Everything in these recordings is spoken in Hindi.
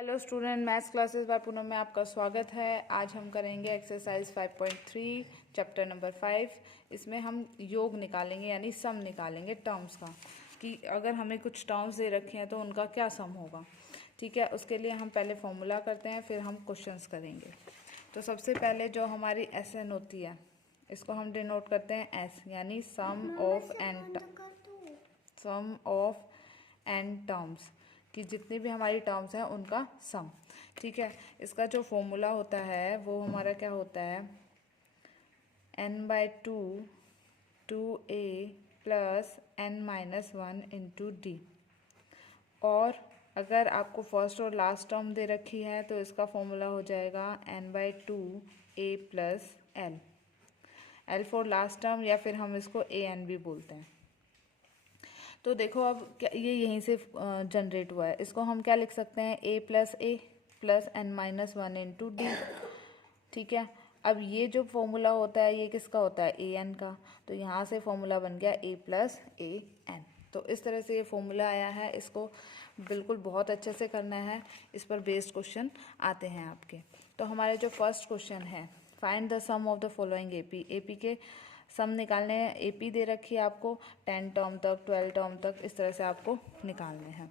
Hello student, maths classes bye Poonam में आपका स्वागत है। आज हम करेंगे एक्सरसाइज 5.3 चैप्टर नंबर 5। इसमें हम योग निकालेंगे यानी सम निकालेंगे टर्म्स का, कि अगर हमें कुछ टर्म्स दे रखे हैं तो उनका क्या सम होगा। ठीक है, उसके लिए हम पहले फॉर्मूला करते हैं, फिर हम क्वेश्चंस करेंगे। तो सबसे पहले जो हमारी एस एन होती है, इसको हम डिनोट करते हैं एस, यानी सम ऑफ एन टर्म्स, कि जितनी भी हमारी टर्म्स हैं उनका सम। ठीक है, इसका जो फॉर्मूला होता है वो हमारा क्या होता है, n/2 2a plus n-1 into D. और अगर आपको फर्स्ट और लास्ट टर्म दे रखी है तो इसका फॉर्मूला हो जाएगा n/2 a plus l for last term, या फिर हम इसको an भी बोलते हैं। तो देखो अब क्या ये यहीं से जनरेट हुआ है, इसको हम क्या लिख सकते हैं, a plus n-1 into D. ठीक है, अब ये जो फॉर्मूला होता है ये किसका होता है, an का। तो यहाँ से फॉर्मूला बन गया a प्लस an। तो इस तरह से ये फॉर्मूला आया है, इसको बिल्कुल बहुत अच्छे से करना है, इस पर बेस्ड क्वेश्चन आते हैं आपके। तो हमारे जो फर्स्ट क्वेश्चन है, find the sum of the following AP के सम निकालने हैं। एपी दे रखी है आपको 10 टर्म तक, 12 टर्म तक, इस तरह से आपको निकालने हैं।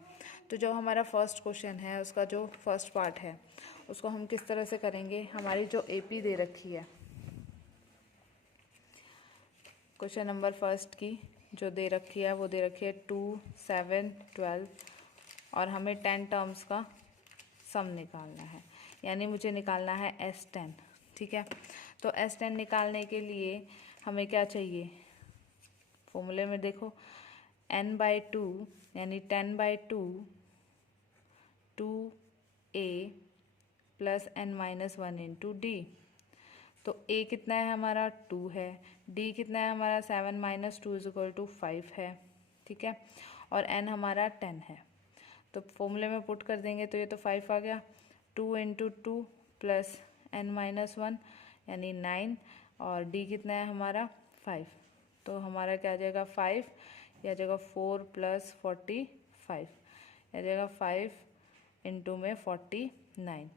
तो जो हमारा फर्स्ट क्वेश्चन है उसका जो फर्स्ट पार्ट है उसको हम किस तरह से करेंगे। हमारी जो एपी दे रखी है, क्वेश्चन नंबर फर्स्ट की जो दे रखी है वो दे रखी है 2, 7, 12, और हमें 10 टर्म्स का सम निकालना है, यानी मुझे निकालना है S10। ठीक है, तो S10 निकालने के लिए हमें क्या चाहिए, फॉर्मूले में देखो n/2 यानी 10/2 2a plus n-1 into D. तो a कितना है हमारा 2 है, d कितना है हमारा 7 - 2 = 5 है। ठीक है, और n हमारा 10 है। तो फॉर्मूले में पुट कर देंगे तो ये तो 5 आ गया। 2 × 2 प्लस n-1 यानी 9, और d कितना है हमारा 5। तो हमारा क्या आ जाएगा 5, या जाएगा 4 + 45, या जाएगा 5 × में 49,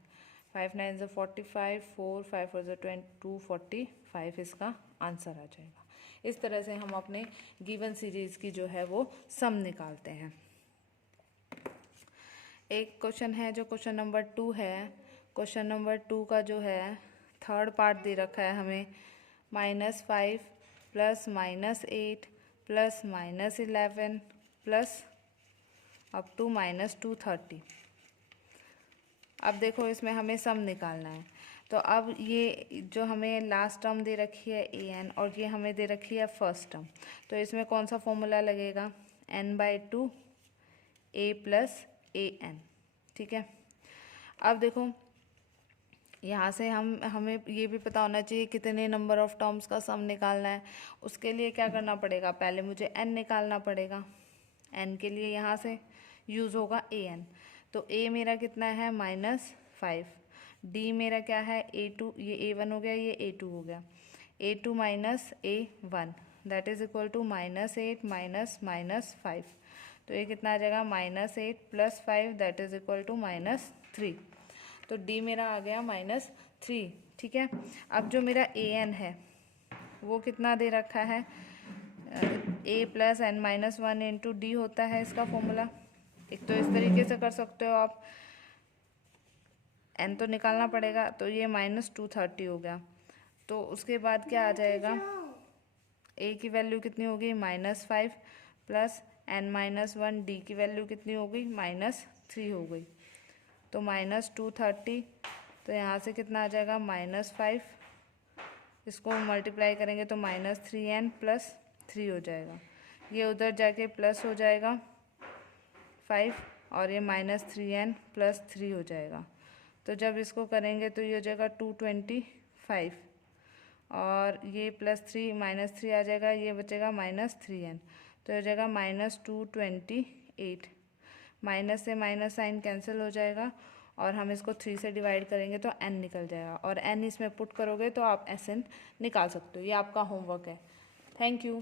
5 9 = 45, 4 5 4 22, 45 इसका आंसर आ जाएगा। इस तरह से हम अपने गिवन सीरीज की जो है वो सम निकालते हैं। एक क्वेश्चन है जो क्वेश्चन नंबर 2 है। क्वेश्चन नंबर 2 का जो है थर्ड पार्ट दे रखा है हमें -5 plus -8 plus -11 plus up to -230। अब देखो इसमें हमें सम निकालना है। तो अब ये जो हमें लास्ट टर्म दे रखी है an, और ये हमें दे रखी है फर्स्ट टर्म, तो इसमें कौन सा फॉर्मूला लगेगा, n/2 a प्लस an। ठीक है, अब देखो यहाँ से हमें ये भी पता होना चाहिए कितने नंबर ऑफ टर्म्स का सम निकालना है। उसके लिए क्या करना पड़ेगा, पहले मुझे n निकालना पड़ेगा। n के लिए यहाँ से यूज़ होगा an। तो a मेरा कितना है -5, d मेरा क्या है a2, ये a1 हो गया, ये a2 हो गया, a2 minus a1 that is equal to -8 minus -5। तो ये कितना आ जाएगा -8 plus 5 that is equal to -3। तो d मेरा आ गया -3। ठीक है, अब जो मेरा an है वो कितना दे रखा है, a plus n-1 into D होता है इसका फॉर्मूला। एक तो इस तरीके से कर सकते हो आप, n तो निकालना पड़ेगा, तो ये -230 हो गया। तो उसके बाद क्या आ जाएगा, a की वैल्यू कितनी होगी -5 प्लस n-1, d की वैल्यू कितनी होगी -3 हो गई। तो -230, तो यहाँ से कितना आ जाएगा -5, इसको मल्टीप्लाई करेंगे तो -3n प्लस 3 हो जाएगा। ये उधर जाके प्लस हो जाएगा 5, और ये -3n प्लस 3 हो जाएगा। तो जब इसको करेंगे तो ये हो जाएगा 225, और ये +3 -3 आ जाएगा, ये बचेगा -3n, तो हो जाएगा -228। माइनस से माइनस साइन कैंसिल हो जाएगा, और हम इसको 3 से डिवाइड करेंगे तो n निकल जाएगा, और n इसमें पुट करोगे तो आप SN निकाल सकते हो। ये आपका होमवर्क है। Thank you.